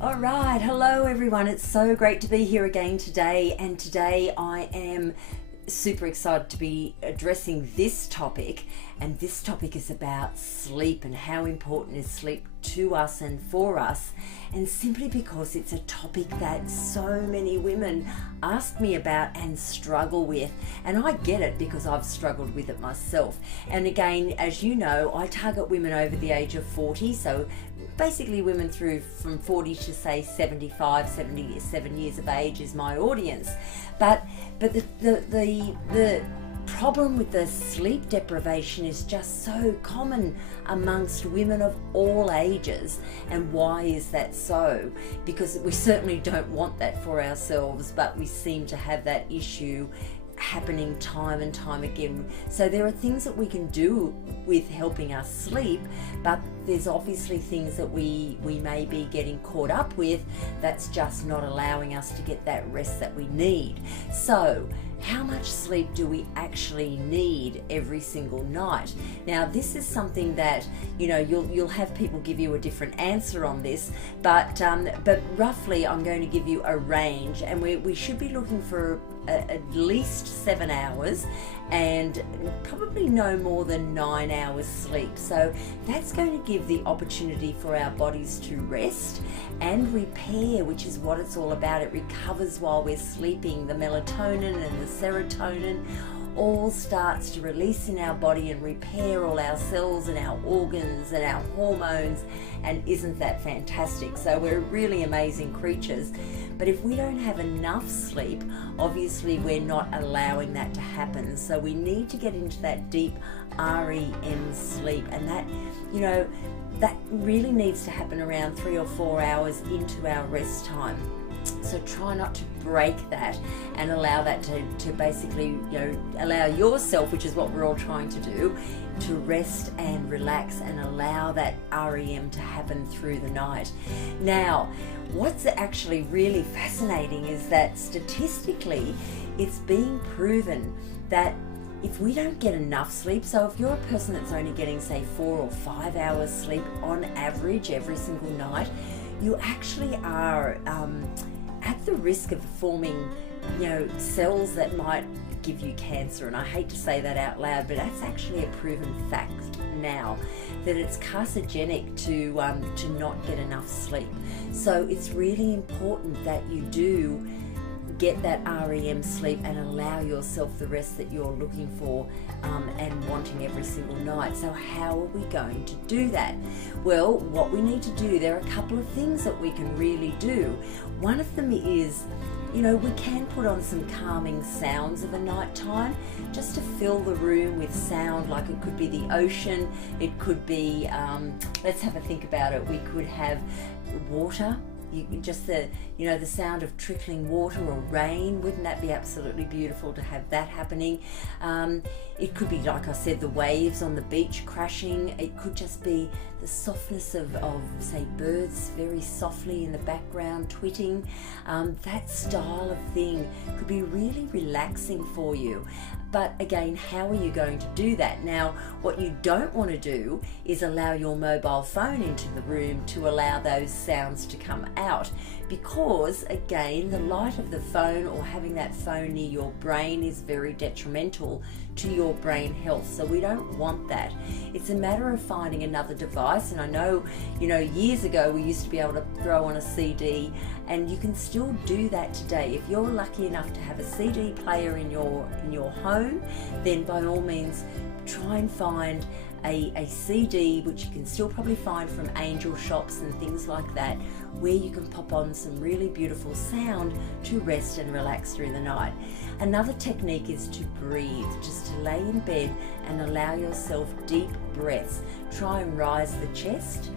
All right, hello everyone. It's so great to be here again today, and today I am super excited to be addressing this topic, and this topic is about sleep and how important is sleep to us and for us, and simply because it's a topic that so many women ask me about and struggle with, and I get it because I've struggled with it myself. And again, as you know, I target women over the age of 40, so basically women through from 40 to say 75, 77 years of age is my audience. But the problem with the sleep deprivation is just so common amongst women of all ages. And why is that so? Because we certainly don't want that for ourselves, but we seem to have that issue happening time and time again. So there are things that we can do with helping us sleep, but there's obviously things that we may be getting caught up with that's just not allowing us to get that rest that we need. So how much sleep do we actually need every single night? Now, this is something that, you know, you'll have people give you a different answer on this, but roughly I'm going to give you a range, and we should be looking for at least 7 hours and probably no more than 9 hours sleep. So that's going to give the opportunity for our bodies to rest and repair, which is what it's all about. It recovers while we're sleeping. The melatonin and the serotonin all starts to release in our body and repair all our cells and our organs and our hormones, and isn't that fantastic? So we're really amazing creatures, but if we don't have enough sleep, obviously we're not allowing that to happen. So we need to get into that deep REM sleep, and that, you know, that really needs to happen around 3 or 4 hours into our rest time. So try not to break that and allow that to basically, you know, allow yourself, which is what we're all trying to do, to rest and relax and allow that REM to happen through the night. Now, what's actually really fascinating is that statistically it's being proven that if we don't get enough sleep, so if you're a person that's only getting say 4 or 5 hours sleep on average every single night, you actually are at the risk of forming, you know, cells that might give you cancer. And I hate to say that out loud, but that's actually a proven fact now, that it's carcinogenic to not get enough sleep. So it's really important that you do get that REM sleep and allow yourself the rest that you're looking for and wanting every single night. So how are we going to do that? Well, what we need to do, there are a couple of things that we can really do. One of them is, you know, we can put on some calming sounds of a night time just to fill the room with sound. Like it could be the ocean, it could be, let's have a think about it. We could have water. Just the sound of trickling water or rain. Wouldn't that be absolutely beautiful to have that happening? It could be, like I said, the waves on the beach crashing. It could just be the softness of say birds very softly in the background twitting. That style of thing could be really relaxing for you. But again, how are you going to do that? Now, what you don't want to do is allow your mobile phone into the room to allow those sounds to come out, because again, the light of the phone or having that phone near your brain is very detrimental to your brain health. So we don't want that. It's a matter of finding another device. And I know, you know, years ago we used to be able to throw on a CD, and you can still do that today. If you're lucky enough to have a CD player in your home, then by all means try and find a CD, which you can still probably find from angel shops and things like that, where you can pop on some really beautiful sound to rest and relax through the night. Another technique is to breathe, just to lay in bed and allow yourself deep breaths. Try and rise the chest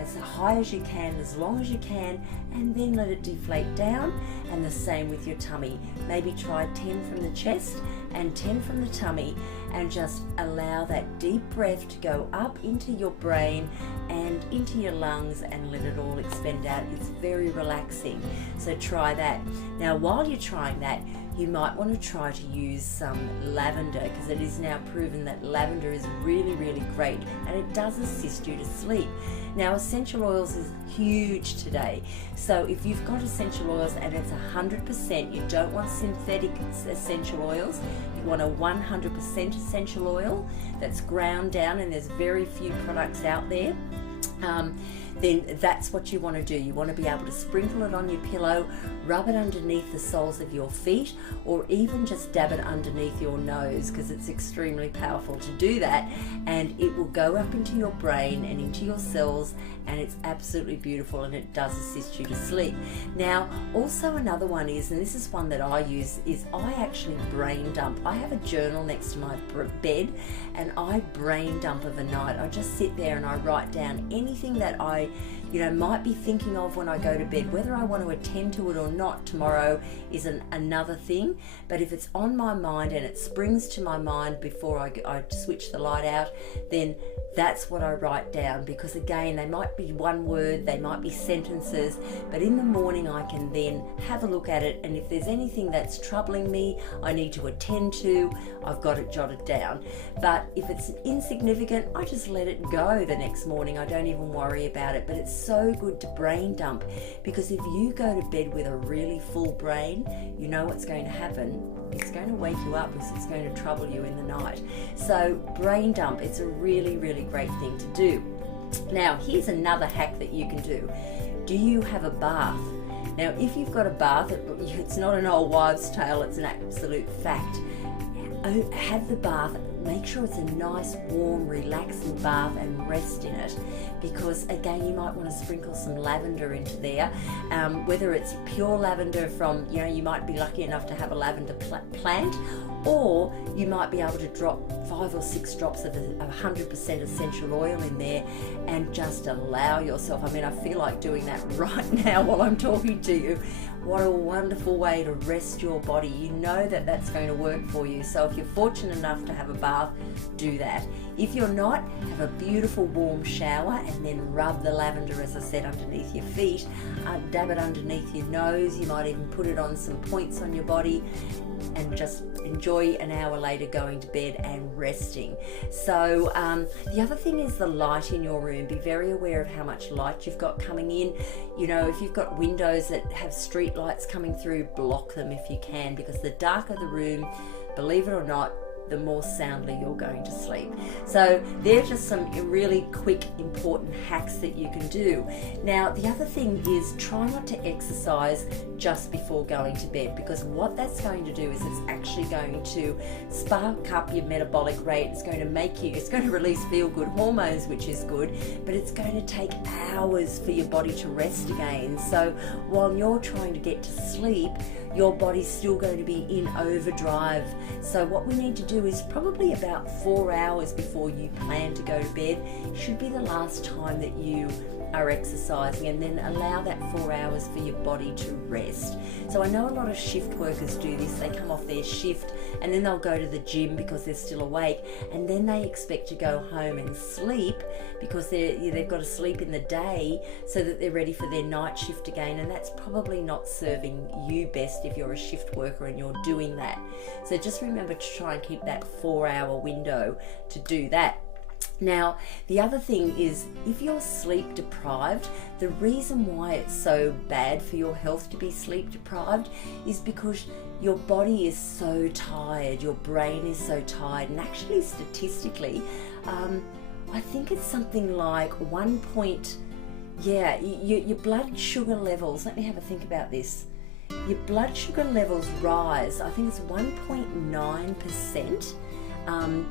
as high as you can, as long as you can, and then let it deflate down. And the same with your tummy. Maybe try 10 from the chest and 10 from the tummy, and just allow that deep breath to go up into your brain and into your lungs and let it all expend out. It's very relaxing, so try that. Now while you're trying that, you might want to try to use some lavender, because it is now proven that lavender is really, really great and it does assist you to sleep. Now essential oils is huge today, so if you've got essential oils and it's 100%, you don't want synthetic essential oils, you want a 100% essential oil that's ground down, and there's very few products out there. Then that's what you want to do. You want to be able to sprinkle it on your pillow, rub it underneath the soles of your feet, or even just dab it underneath your nose, because it's extremely powerful to do that, and it will go up into your brain and into your cells, and it's absolutely beautiful, and it does assist you to sleep. Now also another one is, and this is one that I use, is I actually brain dump. I have a journal next to my bed and I brain dump of a night. I just sit there and I write down anything that I might be thinking of when I go to bed. Whether I want to attend to it or not tomorrow is another thing, but if it's on my mind and it springs to my mind before I switch the light out, then that's what I write down, because again, they might be one word, they might be sentences, but in the morning I can then have a look at it, and if there's anything that's troubling me, I need to attend to, I've got it jotted down. But if it's insignificant, I just let it go the next morning. I don't even worry about it. But it's so good to brain dump, because if you go to bed with a really full brain, you know what's going to happen. It's going to wake you up, because it's going to trouble you in the night. So brain dump, it's a really, really great thing to do. Now here's another hack that you can do. Do you have a bath? Now if you've got a bath, it's not an old wives' tale, it's an absolute fact. Have the bath, make sure it's a nice, warm, relaxing bath, and rest in it, because again, you might want to sprinkle some lavender into there, whether it's pure lavender from, you might be lucky enough to have a lavender plant, or you might be able to drop 5 or 6 drops of 100% essential oil in there and just allow yourself. I mean, I feel like doing that right now while I'm talking to you. What a wonderful way to rest your body. You know that that's going to work for you. So if you're fortunate enough to have a bath, do that. If you're not, have a beautiful warm shower and then rub the lavender, as I said, underneath your feet. Dab it underneath your nose. You might even put it on some points on your body, and just enjoy an hour later going to bed and resting. So the other thing is the light in your room. Be very aware of how much light you've got coming in. If you've got windows that have street lights coming through, block them if you can, because the darker the room, believe it or not, the more soundly you're going to sleep. So they're just some really quick, important hacks that you can do. Now, the other thing is try not to exercise just before going to bed, because what that's going to do is it's actually going to spark up your metabolic rate. It's going to release feel-good hormones, which is good, but it's going to take hours for your body to rest again. So while you're trying to get to sleep, your body's still going to be in overdrive. So what we need to do is probably about 4 hours before you plan to go to bed should be the last time that you are exercising, and then allow that 4 hours for your body to rest. So I know a lot of shift workers do this. They come off their shift and then they'll go to the gym because they're still awake, and then they expect to go home and sleep because they've got to sleep in the day so that they're ready for their night shift again, and that's probably not serving you best if you're a shift worker and you're doing that. So just remember to try and keep that 4 hour window to do that. Now, the other thing is, if you're sleep deprived, the reason why it's so bad for your health to be sleep deprived is because your body is so tired, your brain is so tired, and actually statistically, I think it's something like your blood sugar levels, let me have a think about this. Your blood sugar levels rise, I think it's 1.9%,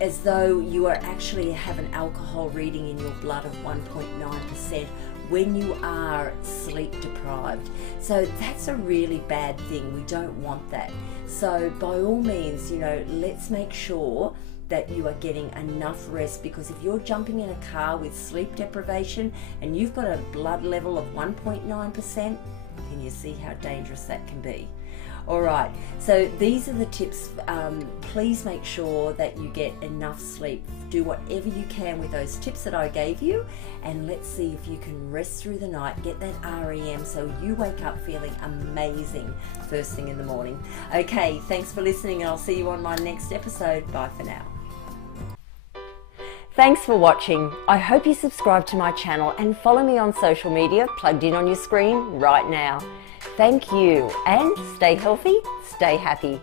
as though you are actually have an alcohol reading in your blood of 1.9% when you are sleep deprived. So that's a really bad thing. We don't want that. So by all means, let's make sure that you are getting enough rest, because if you're jumping in a car with sleep deprivation and you've got a blood level of 1.9%, can you see how dangerous that can be? All right, so these are the tips. Please make sure that you get enough sleep. Do whatever you can with those tips that I gave you, and let's see if you can rest through the night, get that REM so you wake up feeling amazing first thing in the morning. Okay, thanks for listening, and I'll see you on my next episode. Bye for now. Thanks for watching. I hope you subscribe to my channel and follow me on social media plugged in on your screen right now. Thank you, and stay healthy, stay happy.